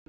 Good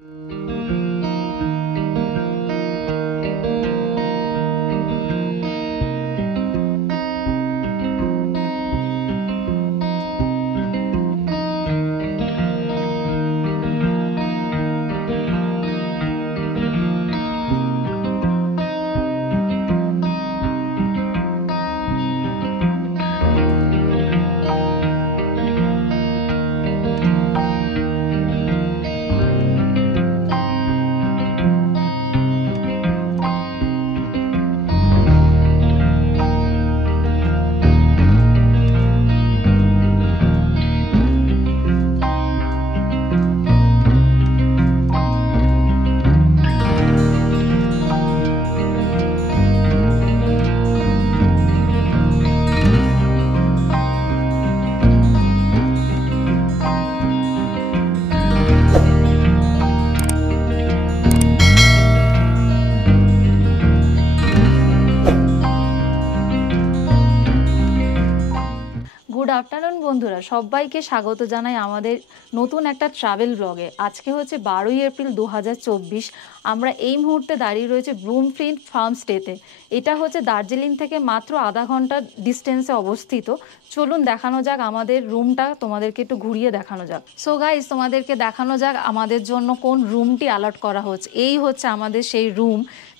afternoon বন্ধুরা, সবাইকে স্বাগত জানাই আমাদের নতুন একটা ট্রাভেল ব্লগে। আজকে হচ্ছে 12ই এপ্রিল 2024। আমরা এই মুহূর্তে দাঁড়িয়ে রয়েছে ব্লুমফিল্ড ফার্ম স্টেতে। এটা হচ্ছে দার্জিলিং থেকে মাত্র আধা ঘন্টা ডিস্টেন্সে অবস্থিত। চলুন দেখানো যাক আমাদের রুমটা, তোমাদেরকে একটু ঘুরিয়ে দেখানো যাক। সো গাইস, তোমাদেরকে দেখানো যাক আমাদের জন্য কোন রুমটি অ্যালট করা হচ্ছে। এই হচ্ছে আমাদের সেই রুম,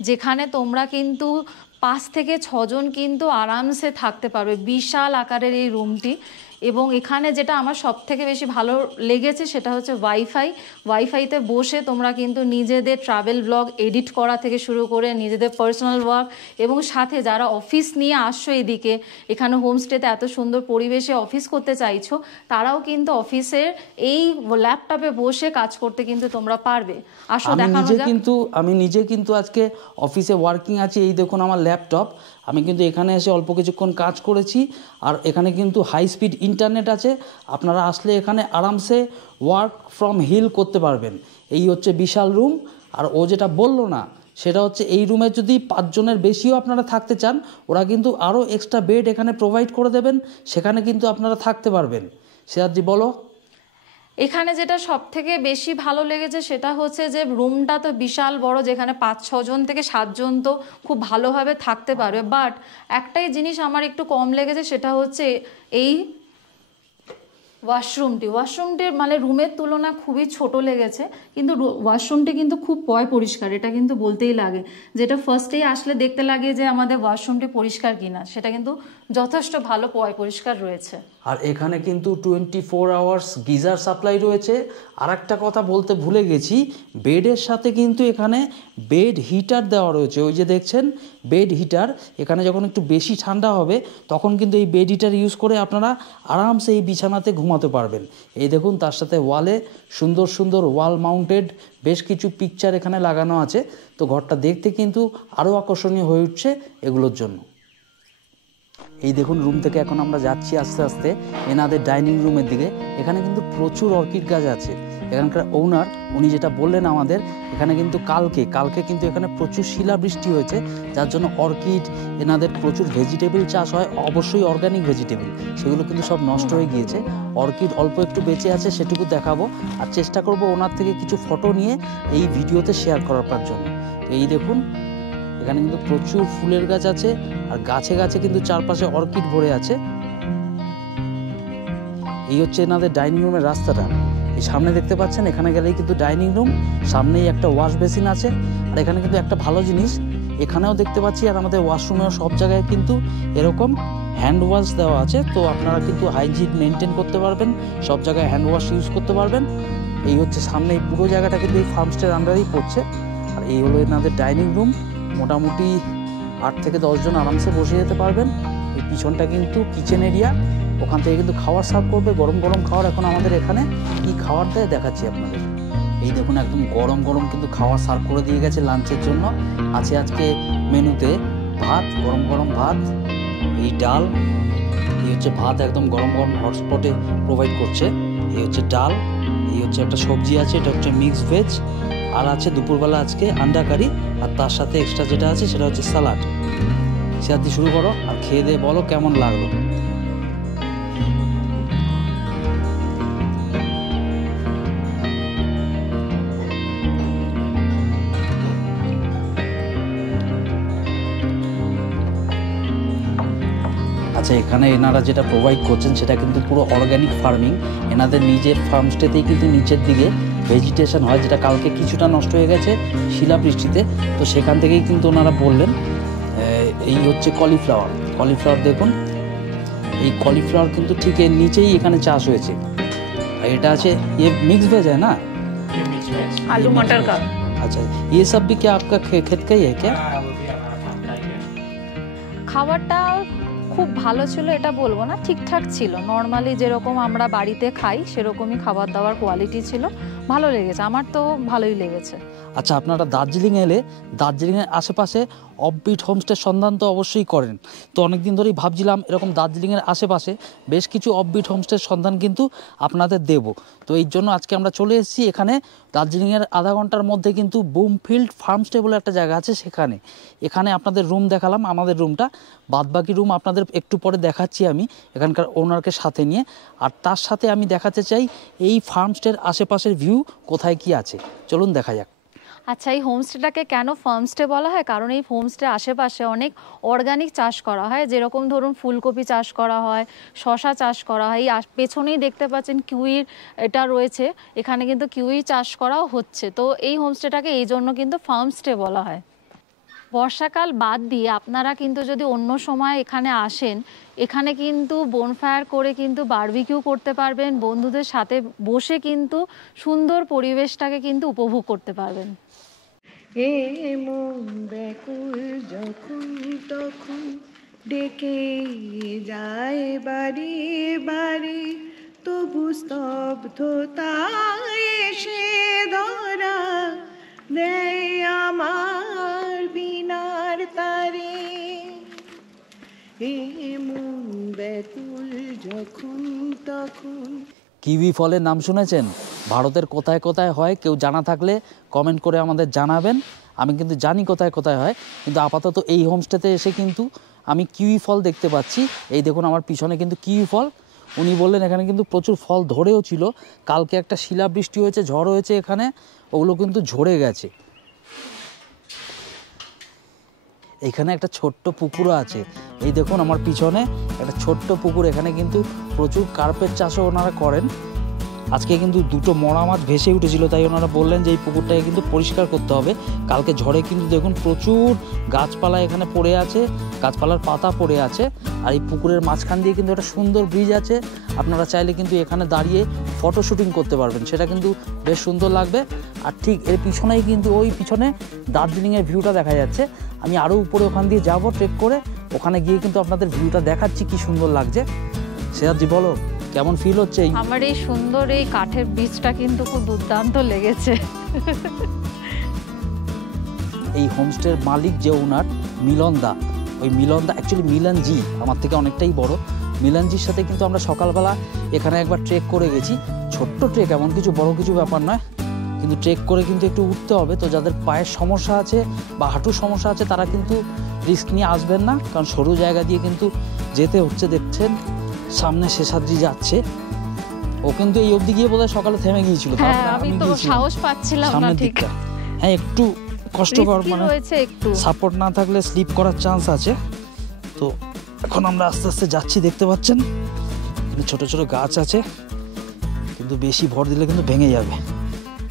যেখানে তোমরা কিন্তু 5 থেকে 6 জন কিন্তু আরামসে থাকতে পারবে। বিশাল আকারের এই রুমটি, এবং এখানে যেটা আমার সব থেকে বেশি ভালো লেগেছে সেটা হচ্ছে ওয়াইফাইতে বসে তোমরা কিন্তু নিজেদের ট্রাভেল ব্লগ এডিট করা থেকে শুরু করে নিজেদের পার্সোনাল ওয়ার্ক, এবং সাথে যারা অফিস নিয়ে আসছো এদিকে, এখানে হোমস্টেতে এত সুন্দর পরিবেশে অফিস করতে চাইছো, তারাও কিন্তু অফিসের এই ল্যাপটপে বসে কাজ করতে কিন্তু তোমরা পারবে। আসো দেখানো যাক। আমি নিজে কিন্তু আজকে অফিসে ওয়ার্কিং আছি। এই দেখুন আমার ল্যাপটপ। আমি কিন্তু এখানে এসে অল্প কিছুক্ষণ কাজ করেছি, আর এখানে কিন্তু হাই স্পিড ইন্টারনেট আছে। আপনারা আসলে এখানে আরামসে ওয়ার্ক ফ্রম হিল করতে পারবেন। এই হচ্ছে বিশাল রুম। আর ও যেটা বললো না, সেটা হচ্ছে এই রুমে যদি 5 জনের বেশিও আপনারা থাকতে চান, ওরা কিন্তু আরও এক্সট্রা বেড এখানে প্রোভাইড করে দেবেন, সেখানে কিন্তু আপনারা থাকতে পারবেন। সিরাজজি বলো। এখানে যেটা সব থেকে বেশি ভালো লেগেছে সেটা হচ্ছে যে রুমটা তো বিশাল বড়, যেখানে 5-6 জন থেকে 7 জন তো খুব ভালোভাবে থাকতে পারবে। বাট একটাই জিনিস আমার একটু কম লেগেছে, সেটা হচ্ছে এই ওয়াশরুমটির মানে রুমের তুলনা খুবই ছোট লেগেছে, কিন্তু ওয়াশরুমটি কিন্তু খুব পরিষ্কার। এটা কিন্তু বলতেই লাগে, যেটা ফার্স্টেই আসলে দেখতে লাগে যে আমাদের ওয়াশরুমটি পরিষ্কার কিনা, সেটা কিন্তু যথেষ্ট ভালো পরিষ্কার রয়েছে। আর এখানে কিন্তু 24 আওয়ার্স গিজার সাপ্লাই রয়েছে। আর একটা কথা বলতে ভুলে গেছি, বেডের সাথে কিন্তু এখানে বেড হিটার দেওয়া রয়েছে। ওই যে দেখছেন বেড হিটার, এখানে যখন একটু বেশি ঠান্ডা হবে তখন কিন্তু এই বেড হিটার ইউজ করে আপনারা আরামসে এই বিছানাতে ঘুমাতে পারবেন। এই দেখুন, তার সাথে ওয়ালে সুন্দর সুন্দর ওয়াল মাউন্টেড বেশ কিছু পিকচার এখানে লাগানো আছে। তো ঘরটা দেখতে কিন্তু আরও আকর্ষণীয় হয়ে উঠছে এগুলোর জন্য। এই দেখুন, রুম থেকে এখন আমরা যাচ্ছি আস্তে আস্তে এনাদের ডাইনিং রুমের দিকে। এখানে কিন্তু প্রচুর অর্কিড গাছ আছে। এখানকার ওনার উনি যেটা বললেন আমাদের, এখানে কিন্তু কালকে কিন্তু এখানে প্রচুর শিলাবৃষ্টি হয়েছে, যার জন্য অর্কিড, এনাদের প্রচুর ভেজিটেবল চাষ হয়, অবশ্যই অর্গানিক ভেজিটেবল, সেগুলো কিন্তু সব নষ্ট হয়ে গিয়েছে। অর্কিড অল্প একটু বেঁচে আছে, সেটুকু দেখাবো, আর চেষ্টা করব ওনার থেকে কিছু ফটো নিয়ে এই ভিডিওতে শেয়ার করার জন্য। তো এই দেখুন, এখানে কিন্তু প্রচুর ফুলের গাছ আছে, আর গাছে গাছে কিন্তু চারপাশে অর্কিড ভরে আছে। এই হচ্ছে এনাদের ডাইনিং রুমের রাস্তাটা। এই সামনে দেখতে পাচ্ছেন, এখানে গেলেই কিন্তু ডাইনিং রুম, সামনেই একটা ওয়াশ বেসিন আছে। আর এখানে কিন্তু একটা ভালো জিনিস এখানেও দেখতে পাচ্ছি, আর আমাদের ওয়াশরুমেও সব জায়গায় কিন্তু এরকম হ্যান্ড ওয়াশ দেওয়া আছে। তো আপনারা কিন্তু হাইজিন মেনটেন করতে পারবেন, সব জায়গায় হ্যান্ড ওয়াশ ইউজ করতে পারবেন। এই হচ্ছে সামনে, এই পুরো জায়গাটা কিন্তু এই ফার্মস্টের আন্ডারেই পড়ছে। আর এই হলো এনাদের ডাইনিং রুম। মোটামুটি 8 থেকে 10 জন আরামসে বসে যেতে পারবেন। এই পিছনটা কিন্তু কিচেন এরিয়া, ওখান থেকে কিন্তু খাবার সার্ভ করবে, গরম গরম খাবার। এখন আমাদের এখানে কি খাবার দেয় দেখাচ্ছি আপনাদের। এই দেখুন, একদম গরম গরম কিন্তু খাবার সার্ভ করে দিয়ে গেছে লাঞ্চের জন্য। আছে আজকে মেনুতে ভাত, গরম গরম ভাত, এই ডাল, এই হচ্ছে ভাত একদম গরম গরম হটস্পটে প্রোভাইড করছে। এই হচ্ছে ডাল, এই হচ্ছে একটা সবজি আছে, এটা হচ্ছে মিক্সড ভেজ, আর আছে দুপুরবেলা আজকে আন্ডা কারি, আর তার সাথে এক্সট্রা যেটা আছে সেটা হচ্ছে স্যালাড। সেটা শুরু করো আর খেয়ে দিয়ে বলো কেমন লাগলো। আচ্ছা, এখানে এনারা যেটা প্রোভাইড করছেন সেটা কিন্তু পুরো অর্গ্যানিক ফার্মিং। এনাদের নিজের ফার্মস্টেতেই কিন্তু নিচের দিকে ভেজিটেশন হয়, যেটা কালকে কিছুটা নষ্ট হয়ে গেছে শিলাবৃষ্টিতে। তো সেখান থেকেই কিন্তু ওনারা বললেন এই হচ্ছে কলিফ্লাওয়ার দেখুন, এই কলিফ্লাওয়ার কিন্তু ঠিক এর নিচেই এখানে চাষ হয়েছে। আর এটা আছে ये मिक्स वेज है ना, आलू मटर का। अच्छा ये सब भी क्या आपका खेत का ही है क्या? খাবারটা খুব ভালো ছিল এটা বলবো না, ঠিকঠাক ছিল, নর্মালি যেরকম আমরা বাড়িতে খাই সেরকমই খাবার দাবার কোয়ালিটি ছিল, ভালো লেগেছে, আমার তো ভালোই লেগেছে। আচ্ছা, আপনারা দার্জিলিং এলে দার্জিলিংয়ের আশেপাশে অফবিট হোমস্টের সন্ধান তো অবশ্যই করেন। তো অনেক দিন ধরেই ভাবছিলাম এরকম দার্জিলিংয়ের আশেপাশে বেশ কিছু অফবিট হোমস্টের সন্ধান কিন্তু আপনাদের দেব। তো এই জন্য আজকে আমরা চলে এসেছি এখানে দার্জিলিংয়ের আধা ঘন্টার মধ্যে কিন্তু বুমফিল্ড ফার্মস্টে বলে একটা জায়গা আছে সেখানে। এখানে আপনাদের রুম দেখালাম, আমাদের রুমটা, বাদবাকি রুম আপনাদের একটু পরে দেখাচ্ছি আমি এখানকার ওনারকে সাথে নিয়ে। আর তার সাথে আমি দেখাতে চাই এই ফার্মস্টের আশেপাশের ভিউ কোথায় কি আছে, চলুন দেখা যাক। আচ্ছা, এই হোমস্টেটাকে কেন ফার্মস্টে বলা হয়? কারণ এই হোমস্টে আশেপাশে অনেক অর্গানিক চাষ করা হয়, যেরকম ধরুন ফুলকপি চাষ করা হয়, শশা চাষ করা হয়। এই পেছনেই দেখতে পাচ্ছেন কিউইর এটা রয়েছে, এখানে কিন্তু কিউই চাষ করাও হচ্ছে। তো এই হোমস্টেটাকে এই জন্য কিন্তু ফার্মস্টে বলা হয়। বর্ষাকাল বাদ দিয়ে আপনারা কিন্তু যদি অন্য সময় এখানে আসেন, এখানে কিন্তু বনফায়ার করে কিন্তু বারবিকিউ করতে পারবেন, বন্ধুদের সাথে বসে কিন্তু সুন্দর পরিবেশটাকে কিন্তু উপভোগ করতে পারবেন। এ মন ব্যাকুল যখন তখন ডেকে যায় বাড়ি বাড়ি, তবু স্তব্ধতায় এসে ধরা দেয় আমার বিনার তারে। এ মন ব্যাকুল যখন তখন। কিউই ফলের নাম শুনেছেন? ভারতের কোথায় কোথায় হয় কেউ জানা থাকলে কমেন্ট করে আমাদের জানাবেন। আমি কিন্তু জানি কোথায় কোথায় হয়, কিন্তু আপাতত এই হোমস্টেতে এসে কিন্তু আমি কিউই ফল দেখতে পাচ্ছি। এই দেখুন আমার পিছনে কিন্তু কিউই ফল। উনি বললেন এখানে কিন্তু প্রচুর ফল ধরেও ছিল, কালকে একটা শিলাবৃষ্টি হয়েছে, ঝড় হয়েছে এখানে, ওগুলো কিন্তু ঝরে গেছে। এখানে একটা ছোট্ট পুকুরও আছে, এই দেখুন আমার পিছনে একটা ছোট্ট পুকুর। এখানে কিন্তু প্রচুর কার্পেট চাষও ওনারা করেন। আজকে কিন্তু দুটো মরা মাছ ভেসে উঠেছিল, তাই ওনারা বললেন যে এই পুকুরটাকে কিন্তু পরিষ্কার করতে হবে। কালকে ঝড়ে কিন্তু দেখুন প্রচুর গাছপালা এখানে পড়ে আছে, গাছপালার পাতা পড়ে আছে। আর এই পুকুরের মাঝখান দিয়ে কিন্তু একটা সুন্দর ব্রিজ আছে, আপনারা চাইলে কিন্তু এখানে দাঁড়িয়ে ফটো শুটিং করতে পারবেন, সেটা কিন্তু বেশ সুন্দর লাগবে। আর ঠিক এর পিছনেই কিন্তু ওই পিছনে দার্জিলিংয়ের ভিউটা দেখা যাচ্ছে। আমি আরও উপরে ওখান দিয়ে যাবো ট্রেক করে, ওখানে গিয়ে কিন্তু আপনাদের ভিউটা দেখাচ্ছি কি সুন্দর লাগছে। সেরাজি বলো কেমন ফিল হচ্ছে? আমার এই সুন্দর এই কাঠের বীজটা কিন্তু খুব দুর্দান্ত লেগেছে। এই হোমস্টের মালিক যে ওনার মিলন দা, ওই মিলন দা অ্যাকচুয়ালি মিলন জি আমার থেকে অনেকটাই বড়। মিলন জির সাথে কিন্তু আমরা সকালবেলা এখানে একবার ট্রেক করে গেছি, ছোট্ট ট্রেক, এমন কিছু বড় কিছু ব্যাপার নয়, কিন্তু ট্রেক করে কিন্তু একটু উঠতে হবে। তো যাদের পায়ের সমস্যা আছে বা হাঁটুর সমস্যা আছে তারা কিন্তু রিস্ক নিয়ে আসবেন না, কারণ সরু জায়গা দিয়ে কিন্তু যেতে হচ্ছে। দেখছেন সামনে শেষাদ্রি যাচ্ছে, ও কিন্তু এই অবধি গিয়ে বোধহয় সকালে থেমে গিয়েছিল। হ্যাঁ, আমি তো সাহস পাচ্ছিলাম না ঠিক। হ্যাঁ, একটু কষ্টকর, মানে একটু সাপোর্ট না থাকলে স্লিপ করার চান্স আছে। তো এখন আমরা আস্তে আস্তে যাচ্ছি, দেখতে পাচ্ছেন ছোট ছোট গাছ আছে, কিন্তু বেশি ভর দিলে কিন্তু ভেঙে যাবে।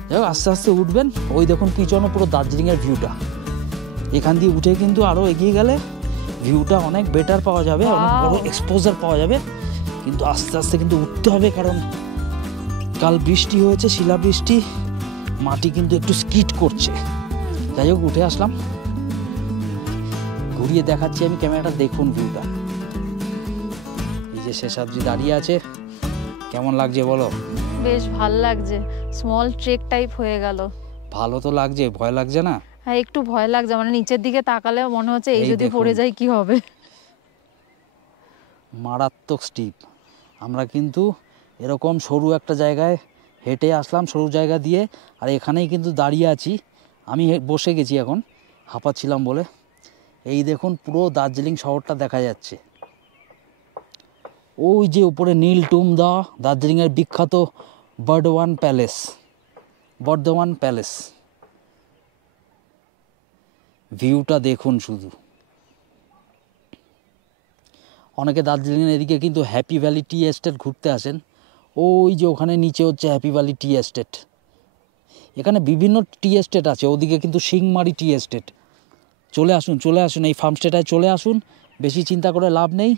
যাই হোক আস্তে আস্তে উঠবেন। ওই দেখুন পিছনে পুরো দার্জিলিংয়ের ভিউটা, এখান দিয়ে উঠে কিন্তু আরও এগিয়ে গেলে ভিউটা অনেক বেটার পাওয়া যাবে, অনেক বড় এক্সপোজার পাওয়া যাবে। কিন্তু আস্তে আস্তে কিন্তু উঠতে হবে, কারণ কাল বৃষ্টি হয়েছে, শিলাবৃষ্টি, মাটি কিন্তু একটু স্কিড করছে। যাই হোক উঠে আসলাম, ঘুরিয়ে দেখাচ্ছি আমি ক্যামেরাটা, দেখুন ভিউটা। এই যে শেষাদ্রি দাঁড়িয়ে আছে, কেমন লাগছে বলো? বেশ ভালো লাগছে, স্মল ট্রেক টাইপ হয়ে গেল। ভালো তো লাগছে, ভয় লাগছে না? হ্যাঁ, একটু ভয় লাগছে, মানে নিচের দিকে তাকালে মনে হচ্ছে এই যদি পড়ে যায় কি হবে। মারাত্মক স্টিপ। আমরা কিন্তু এরকম সরু একটা জায়গায় হেঁটে আসলাম, সরু জায়গা দিয়ে, আর এখানেই কিন্তু দাঁড়িয়ে আছি। আমি বসে গেছি এখন, হাঁপাচ্ছিলাম বলে। এই দেখুন পুরো দার্জিলিং শহরটা দেখা যাচ্ছে। ওই যে উপরে নীল টুম দেওয়া দার্জিলিংয়ের বিখ্যাত বর্ধমান প্যালেস। ভিউটা দেখুন শুধু, অনেকে দার্জিলিংয়ের এদিকে কিন্তু হ্যাপি ভ্যালি টি এস্টেট ঘুরতে আসেন। ওই যে ওখানে নিচে হচ্ছে হ্যাপি ভ্যালি টি এস্টেট। এখানে বিভিন্ন টি এস্টেট আছে, ওদিকে কিন্তু সিংমারি টি এস্টেট। চলে আসুন এই ফার্মস্টেটায় চলে আসুন, বেশি চিন্তা করে লাভ নেই।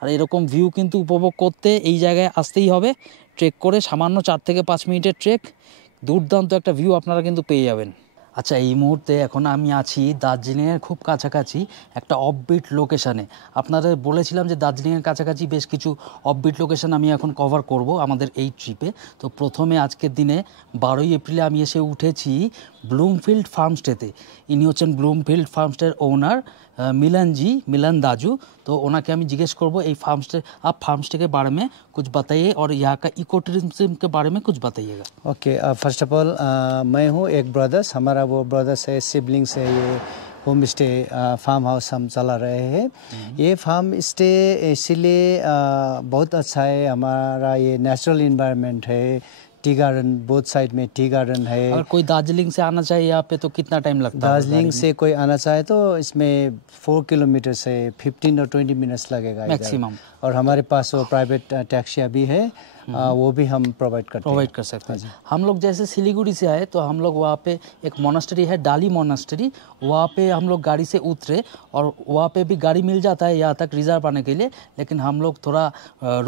আর এরকম ভিউ কিন্তু উপভোগ করতে এই জায়গায় আসতেই হবে। ট্রেক করে সামান্য 4 থেকে 5 মিনিটের ট্রেক, দুর্দান্ত একটা ভিউ আপনারা কিন্তু পেয়ে যাবেন। আচ্ছা, এই মুহূর্তে এখন আমি আছি দার্জিলিংয়ের খুব কাছাকাছি একটা অফবিট লোকেশানে। আপনাদের বলেছিলাম যে দার্জিলিংয়ের কাছাকাছি বেশ কিছু অফবিট লোকেশান আমি এখন কভার করব আমাদের এই ট্রিপে। তো প্রথমে আজকের দিনে 12ই এপ্রিলে আমি এসে উঠেছি ব্লুমফিল্ড ফার্মস্টেতে। ইনি হচ্ছেন ব্লুমফিল্ড ফার্মস্টের ওনার मिलन दाजू। तो ओनाके हम जिज्ञेस करबो ये फार्मस्टे के बारे में कुछ बताइए और यहाँ का इको टूरिज्म के बारे में कुछ बताइएगा। ओके, फर्स्ट ऑफ ऑल मैं हूँ एक ब्रदर्स, हमारा वो ब्रदर्स है, सिबलिंग्स है। ये होम स्टे फार्म हाउस हम चला रहे हैं। ये फार्म स्टे इसीलिए बहुत अच्छा है, हमारा ये नेचुरल इन्वायरमेंट है। टी गार्डन, बोथ साइड में टी गार्डन है। अगर कोई दार्जिलिंग से आना चाहे यहाँ पे तो कितना टाइम लगता है? दार्जिलिंग से कोई आना चाहे तो इसमें 4 किलोमीटर से 15 और 20 मिनट्स लगेगा मैक्सिमम। और हमारे पास वो प्राइवेट टैक्सियाँ भी है, वो भी हम प्रोवाइड कर सकते हैं। हम लोग जैसे सिलीगुड़ी से आए तो हम लोग वहाँ पे एक मोनास्टरी है, डाली मोनास्टरी, वहाँ पे हम लोग गाड़ी से उतरे और वहाँ पे भी गाड़ी मिल जाता है यहाँ तक रिजर्व आने के लिए। लेकिन हम लोग थोड़ा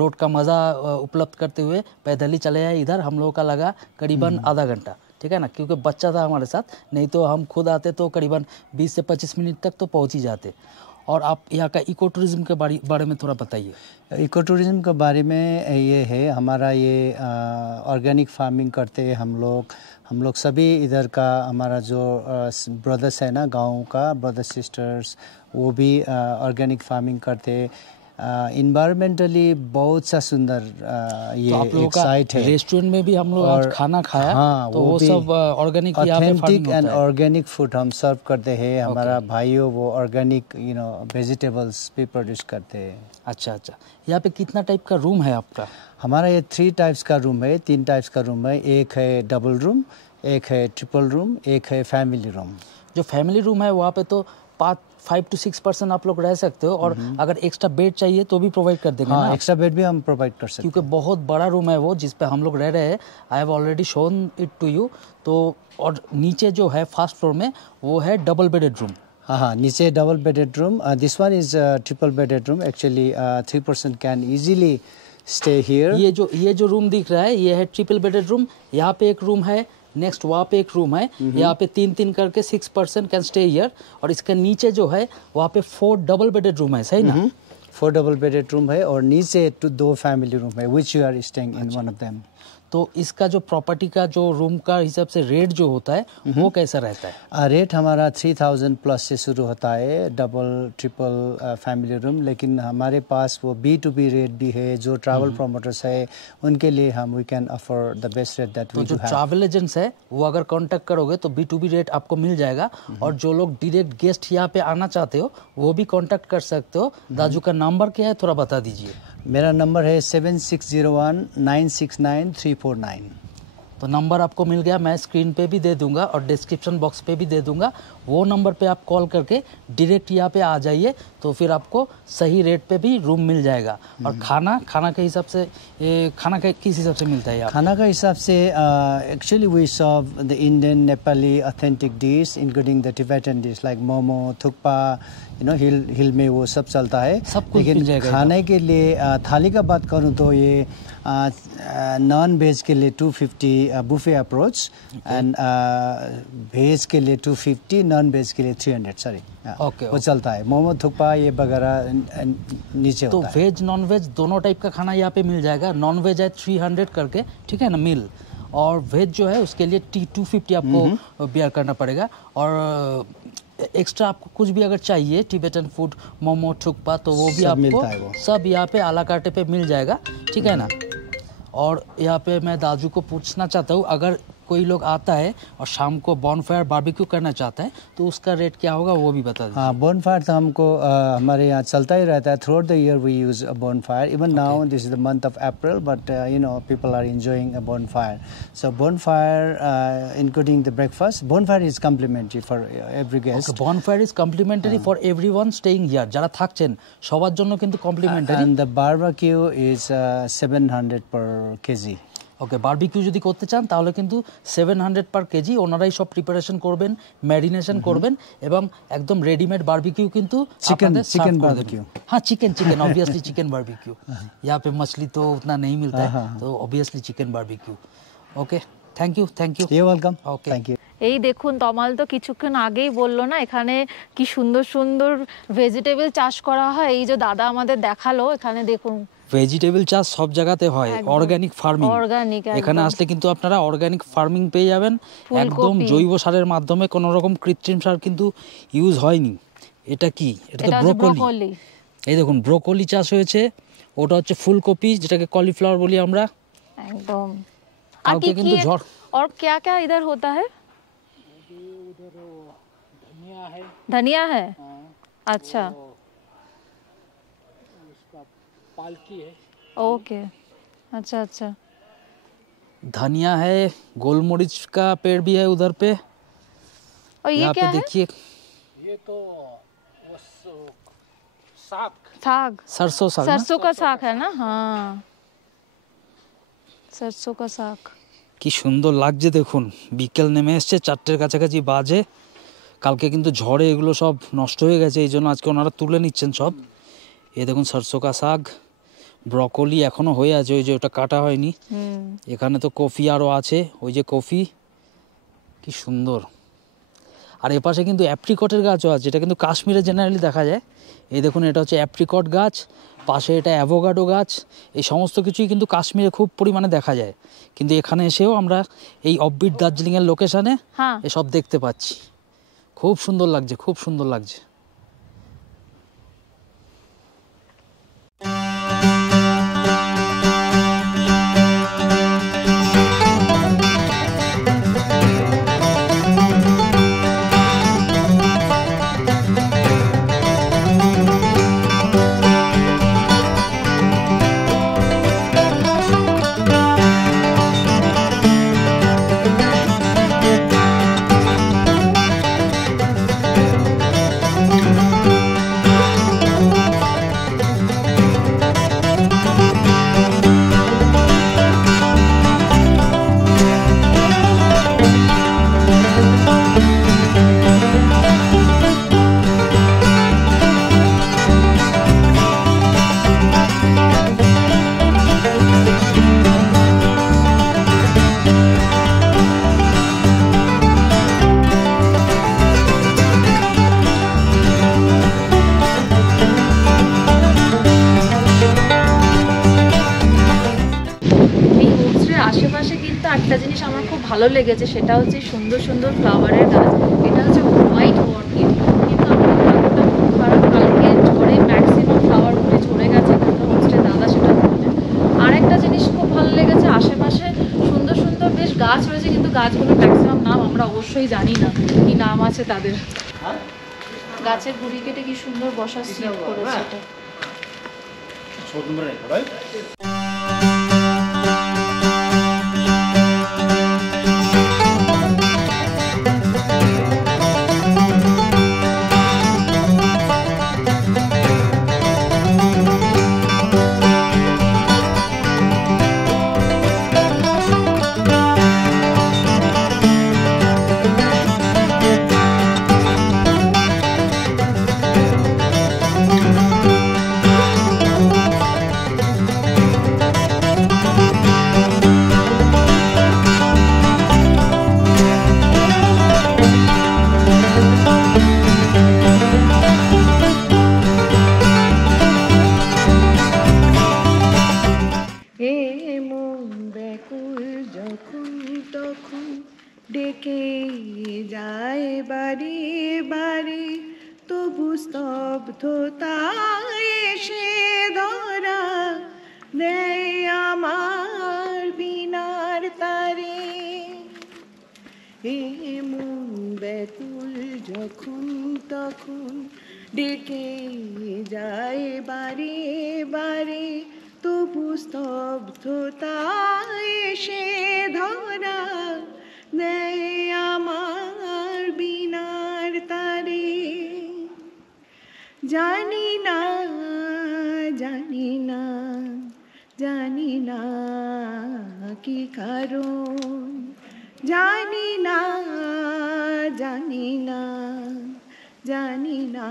रोड का मज़ा उपलब्ध करते हुए पैदल ही चले आए इधर। हम लोगों का लगा करीबन आधा घंटा, ठीक है ना, क्योंकि बच्चा था हमारे साथ, नहीं तो हम खुद आते तो करीबन 20 से 25 मिनट तक तो पहुँच ही जाते। और आप यहाँ का इको टूरिज्म के बारे में थोड़ा बताइए। इको टूरिज्म के बारे में ये है, हमारा ये ऑर्गेनिक फार्मिंग करते हैं हम लोग सभी इधर का। हमारा जो ब्रदर्स है ना, गाँव का ब्रदर्स सिस्टर्स, वो भी ऑर्गेनिक फार्मिंग करते हैं। इन्वायरमेंटली बहुत सा सुंदर ये तो एक साइट है। रेस्टोरेंट में भी हम लोग आज खाना खाया, हाँ, तो वो सब organic authentic and organic food हम सर्व करते हैं। हमारा भाइयों वो ऑर्गेनिक वेजिटेबल्स भी प्रोड्यूस करते हैं। अच्छा अच्छा, यहाँ पे कितना टाइप का रूम है आपका? हमारा ये 3 टाइप्स का रूम है, 3 टाइप्स का रूम है। एक है डबल रूम, एक है ट्रिपल रूम, एक है फैमिली रूम। जो फैमिली रूम है वहाँ पे तो 5 to 6% आप लोग रह सकते हो, और अगर एक्स्ट्रा बेड चाहिए तो भी प्रोवाइड कर देंगे। हाँ, एक्स्ट्रा बेड भी हम प्रोवाइड कर सकते हैं, क्योंकि बहुत बड़ा रूम है वो जिस पे हम लोग रह रहे हैं। I have already shown it to you. तो और नीचे जो है फर्स्ट फ्लोर में वो है डबल बेडेड रूम। हाँ, नीचे double bedded room. This one is triple bedded room. Actually 3 person can easily stay here. ये जो रूम दिख रहा है ये है ट्रिपल बेडेड रूम। यहाँ पे एक रूम है, नेक्स्ट वहाँ पे एक रूम है, यहाँ पे 3 करके 6 पर्सन कैन स्टे हियर। और इसके नीचे जो है वहाँ पे 4 डबल बेडेड रूम है, सही ना? 4 डबल बेडेड रूम है और नीचे 2 फैमिली रूम है, which you are staying in one of them. तो इसका जो प्रॉपर्टी का जो रूम का हिसाब से रेट जो होता है वो कैसा रहता है? रेट हमारा 3000 प्लस से शुरू होता है, डबल ट्रिपल फैमिली रूम। लेकिन हमारे पास वो B2B रेट भी है। जो ट्रैवल प्रोमोटर्स है उनके लिए हम we can offer the best rate that we do have. जो ट्रैवल एजेंट्स है वो अगर कांटेक्ट करोगे तो B2B रेट आपको मिल जाएगा। और जो लोग डायरेक्ट गेस्ट यहाँ पे आना चाहते हो वो भी कांटेक्ट कर सकते हो। दाजू का नंबर क्या है थोड़ा बता दीजिए। मेरा नंबर है 7601969349। तो नंबर आपको मिल गया, मैं स्क्रीन पे भी दे दूंगा और डिस्क्रिप्शन बॉक्स पे भी दे दूंगा। वो नंबर पे आप कॉल करके डायरेक्ट यहाँ पे आ जाइए, तो फिर आपको सही रेट पे भी रूम मिल जाएगा। और खाना के हिसाब से खाना का किस हिसाब से मिलता है? खाना का हिसाब से actually we serve the Indian, Nepali authentic dish including the Tibetan dish like momo, thukpa, hill में वो सब चलता है। सब कुछ मिल जाएगा। खाने के लिए थाली का बात करूँ तो ये नॉन वेज के लिए 250 बुफे अप्रोच, एंड वेज के लिए 250, नॉन वेज के लिए 300। सॉरी, वो चलता है। मोमो, थुक्पा ये वगैरह नीचे होता है। तो वेज नॉन वेज दोनों टाइप का खाना यहाँ पे मिल जाएगा। नॉन वेज है 300 करके, ठीक है ना, मील। और वेज जो है उसके लिए 250 आपको बियर करना पड़ेगा। और एक्स्ट्रा आपको कुछ भी अगर चाहिए टिबेटन फूड, मोमो, थुक्पा, तो वो भी आपको सब यहाँ पे आला कार्टे पे मिल जाएगा, ठीक है ना। और यहाँ पे मैं दाजू को पूछना चाहता हूँ, अगर कोई लोग आता है और शाम को बॉनफायर बारबेक्यू करना चाहता है तो उसका रेट क्या होगा वो भी बता दीजिए। हाँ, बोनफायर तो हमको हमारे यहाँ चलता ही रहता है। Throughout the year we use a bonfire. Even now this is the month of April, but you know people are enjoying a bonfire. So bonfire including the breakfast, bonfire is complimentary for every guest. Bonfire is complimentary for everyone staying here, যারা থাকছেন সবার জন্য কিন্তু complimentary. And the barbecue is 700 per kg. Okay, barbecue যদি করতে চান তাহলে কিন্তু 700 পার কেজি, ওনারাই সব প্রিপারেশন করবেন, ম্যারিনেশন করবেন এবং একদম রেডিমেড বারবিকিউ কিন্তু আপনাদের चिकन serve করে barbecue. দেবেন। हाँ चिकन ऑब्वियसली चिकन बारबेक्यू, यहाँ पे मछली तो उतना नहीं मिलता है तो obviously chicken barbecue. Okay, thank you You're welcome. Okay. Thank you. এই দেখুন তমাল তো কিছুক্ষণ আগেই বললো না এখানে কি সুন্দর সুন্দর ভেজিটেবল চাষ করা হয়। এই যে দাদা আমাদের দেখালো, এখানে দেখুন ভেজিটেবল চাষ সব জায়গাতে হয়, একদম। Organic farming. অর্গানিক এখানে আসলে কিন্তু আপনারা অর্গানিক ফার্মিং পেয়ে যাবেন, একদম জৈব সারের মাধ্যমে, কোনো রকম কৃত্রিম সার কিন্তু ইউজ হয়নি। এটা কি? এটা তো ব্রোকলি। এই দেখুন ব্রোকলি চাষ হয়েছে, ওটা হচ্ছে ফুলকপি যেটাকে কলিফ্লাওয়ার বলি আমরা। একদম। কালকে কিন্তু ঝড়। और क्या क्या इधर होता है? धनिया है। अच्छा, पालकी है। ओके, अच्छा अच्छा। धनिया है, गोलमरीच का पेड़ भी है उधर पे। और ये यहाँ क्या पे है? देखिए, ये तो साग साग, सरसों साग ना? सरसों का साग है ना? हाँ, सरसों का साग। কি সুন্দর লাগছে দেখুন, বিকেল নেমে এসছে, 4টের কাছাকাছি বাজে। কালকে কিন্তু ঝড়ে এগুলো সব নষ্ট হয়ে গেছে, এই জন্য আজকে ওনারা তুলে নিচ্ছেন সব। এই দেখুন সরষো কা শাক, ব্রকলি এখনো হয়ে আছে, ওই যে ওটা কাটা হয়নি। এখানে তো কফি আরও আছে, ওই যে কফি, কি সুন্দর। আর এপাশে কিন্তু অ্যাপ্রিকটের গাছও আছে, এটা কিন্তু কাশ্মীরে জেনারেলি দেখা যায়। এই দেখুন এটা হচ্ছে অ্যাপ্রিকট গাছ, পাশে এটা অ্যাভোকাডো গাছ। এই সমস্ত কিছুই কিন্তু কাশ্মীরে খুব পরিমাণে দেখা যায়, কিন্তু এখানে এসেও আমরা এই অফবিট দার্জিলিংয়ের লোকেশানে হ্যাঁ, এসব দেখতে পাচ্ছি। খুব সুন্দর লাগছে, খুব সুন্দর লাগছে। আশেপাশে কিন্তু একটা জিনিস আমার খুব ভালো লেগেছে, সেটা হচ্ছে সুন্দর সুন্দর ফ্লাওয়ারের গাছ। এটা হচ্ছে হোয়াইট অর্কিড, কিন্তু আমার ভাগ্যটা খুব খারাপ, কালকে ঝড়ে ম্যাক্সিমাম ফ্লাওয়ারগুলি ঝরে গেছে। কিন্তু হচ্ছে দাদা সেটা বললেন। আর একটা জিনিস খুব ভালো লেগেছে, আশেপাশে সুন্দর সুন্দর বেশ গাছ রয়েছে, কিন্তু গাছগুলোর ম্যাক্সিমাম নাম আমরা অবশ্যই জানি না, কি নাম আছে তাদের। গাছের গুড়ি কেটে কি সুন্দর বসার সিট করেছে এটা। ডেকে যায় বারে বারে, তবু স্তব্ধতায় এসে ধরা দেয় আমার বিনার তারে। এ মন ব্যাকুল যখন তখন ডেকে যায় বারে বারে, তবু স্তব্ধতায় এসে ধরা দেয় আমার বিনার তারে। জানি না জানি না জানি না কি কারণ, জানি না জানি না জানি না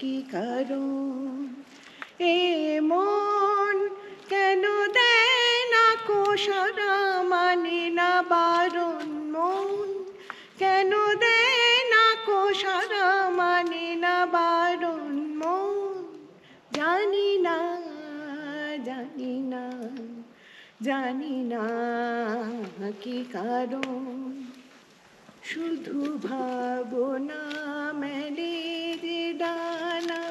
কি কারণ। এ মন কেন দেয় না কোষরা, মানে না বারণ। মন কেন দেয় না কোষরা, মানে না বারণ। মন জানি না জানি না জানি না কি কারণ। শুধু ভাবনা মেলে যে ডানা,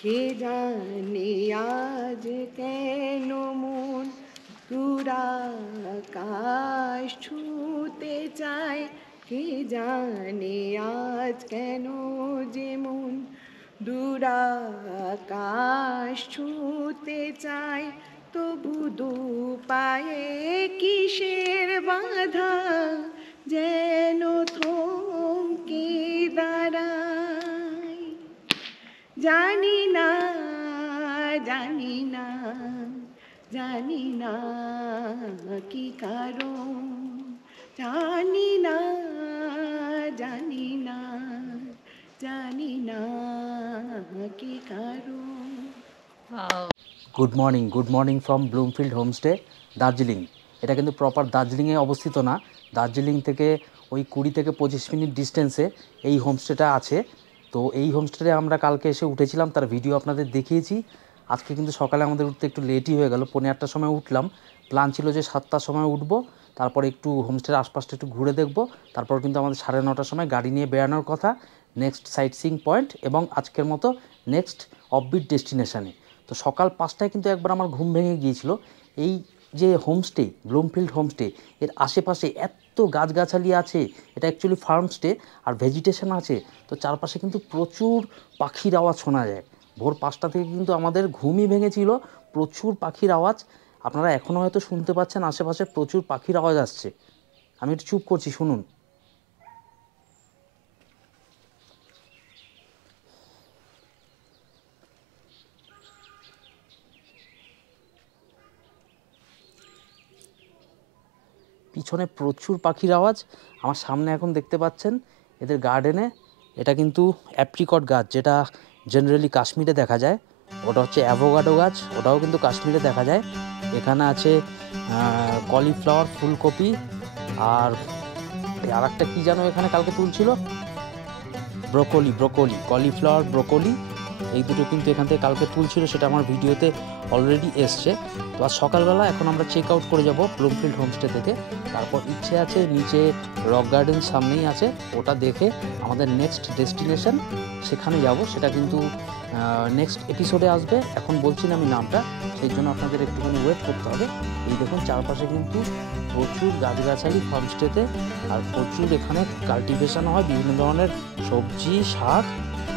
কে জানে আজ কেন মন দূরাকাশ ছুঁতে চায়। কে জানে আজ কেন যে মন দূরাকাশ ছুঁতে চায়। তবু দু পায়ে কিসের বাধা, যেন থমকে দাঁড়ায়। জানি না জানি না জানি না কি কারণ। জানি না জানি না জানি না কি কারণ। Good morning from Bloomfield homestay, Darjeeling. এটা কিন্তু প্রপার দার্জিলিংয়ে অবস্থিত না, দার্জিলিং থেকে ওই 20 থেকে 25 মিনিট ডিস্টেন্সে এই হোমস্টেটা আছে। তো এই হোমস্টেতে আমরা কালকে এসে উঠেছিলাম, তার ভিডিও আপনাদের দেখিয়েছি। আজকে কিন্তু সকালে আমাদের উঠতে একটু লেটই হয়ে গেল, 8:45টার সময় উঠলাম। প্ল্যান ছিল যে 7টার সময় উঠবো, তারপর একটু হোমস্টের আশপাশটা একটু ঘুরে দেখব, তারপর কিন্তু আমাদের 9:30টার সময় গাড়ি নিয়ে বেরানোর কথা নেক্সট সাইট সিইং পয়েন্ট এবং আজকের মতো নেক্সট অফবিট ডেস্টিনেশানে। তো সকাল 5টায় কিন্তু একবার আমার ঘুম ভেঙে গিয়েছিল। এই যে হোমস্টে, ব্লুমফিল্ড হোমস্টে, এর আশেপাশে এত গাছগাছালি আছে। এটা অ্যাকচুয়ালি ফার্মস্টে আর ভেজিটেশন আছে, তো চারপাশে কিন্তু প্রচুর পাখির আওয়াজ শোনা যায়। ভোর 5টা থেকে কিন্তু আমাদের ঘুমই ভেঙেছিল, প্রচুর পাখির আওয়াজ। আপনারা এখনও হয়তো শুনতে পাচ্ছেন আশেপাশে প্রচুর পাখির আওয়াজ আসছে। আমি একটু চুপ করছি, শুনুন। পিছনে প্রচুর পাখির আওয়াজ। আমার সামনে এখন দেখতে পাচ্ছেন এদের গার্ডেনে, এটা কিন্তু অ্যাপ্রিকট গাছ, যেটা জেনারেলি কাশ্মীরে দেখা যায়। ওটা হচ্ছে অ্যাভোকাডো গাছ, ওটাও কিন্তু কাশ্মীরে দেখা যায়। এখানে আছে কলিফ্লাওয়ার, ফুলকপি, আর একটা কী যেন এখানে কালকে তুলছিল, ব্রোকলি, কলিফ্লাওয়ার, ব্রোকলি, এই দুটো কিন্তু এখান থেকে কালকে তুলছিল, সেটা আমার ভিডিওতে অলরেডি এসছে। তো আজ সকালবেলা এখন আমরা চেক আউট করে যাব ব্লুমফিল্ড হোমস্টে থেকে। তারপর ইচ্ছে আছে নিচে রক গার্ডেন সামনেই আছে, ওটা দেখে আমাদের নেক্সট ডেস্টিনেশন সেখানে যাব। সেটা কিন্তু নেক্সট এপিসোডে আসবে, এখন বলছি না আমি নামটা, সেই জন্য আপনাদের একটুখানি ওয়েট করতে হবে। এই দেখুন চারপাশে কিন্তু প্রচুর গাছগাছালি হোমস্টেতে, আর প্রচুর এখানে কাল্টিভেশন হয় বিভিন্ন ধরনের সবজি, শাক।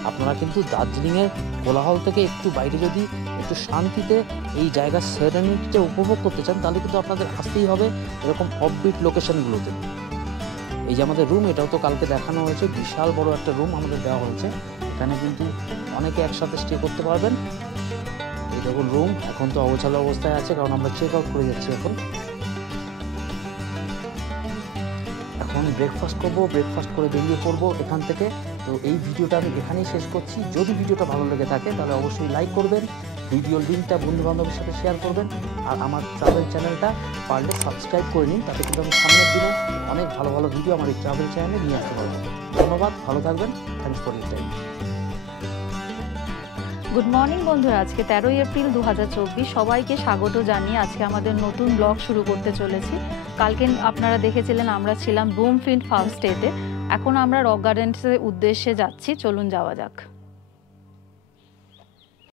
আপনারা কিন্তু দার্জিলিংয়ের কোলাহল থেকে একটু বাইরে যদি একটু শান্তিতে এই জায়গার সেরেনিটিটা উপভোগ করতে চান, তাহলে কিন্তু আপনাদের আসতেই হবে এরকম অফবিট লোকেশনগুলোতে। এই যে আমাদের রুম, এটাও তো কালকে দেখানো হয়েছে, বিশাল বড় একটা রুম আমাদের দেওয়া হয়েছে। এখানে কিন্তু অনেকে একসাথে স্টে করতে পারবেন। এই দেখুন রুম, এখন তো অগোছালো অবস্থায় আছে, কারণ আমরা চেক আউট করে যাচ্ছি। এখন ব্রেকফাস্ট করবো, ব্রেকফাস্ট করে বেরিয়ে পড়বো এখান থেকে। তো এই ভিডিওটা আমি এখানেই শেষ করছি। যদি ভিডিওটা ভালো লেগে থাকে তাহলে অবশ্যই লাইক করবেন, ভিডিওর লিঙ্কটা বন্ধুবান্ধবের সাথে শেয়ার করবেন, আর আমার ট্রাভেল চ্যানেলটা পারলে সাবস্ক্রাইব করে নিন, তাতে কিন্তু আমি সামনের দিনে অনেক ভালো ভালো ভিডিও আমার এই ট্রাভেল চ্যানেলে নিয়ে আসতে পারবো। ধন্যবাদ, ভালো থাকবেন, thanks for your time. Good morning বন্ধুরা, আজকে 13ই এপ্রিল 2024, সবাইকে স্বাগত জানিয়ে আজকে আমাদের নতুন ব্লগ শুরু করতে চলেছি। কালকে আপনারা দেখেছিলেন আমরা ছিলাম ব্লুমফিল্ড ফার্ম স্টেতে, এখন আমরা রক গার্ডেন্সের উদ্দেশ্যে যাচ্ছি, চলুন যাওয়া যাক।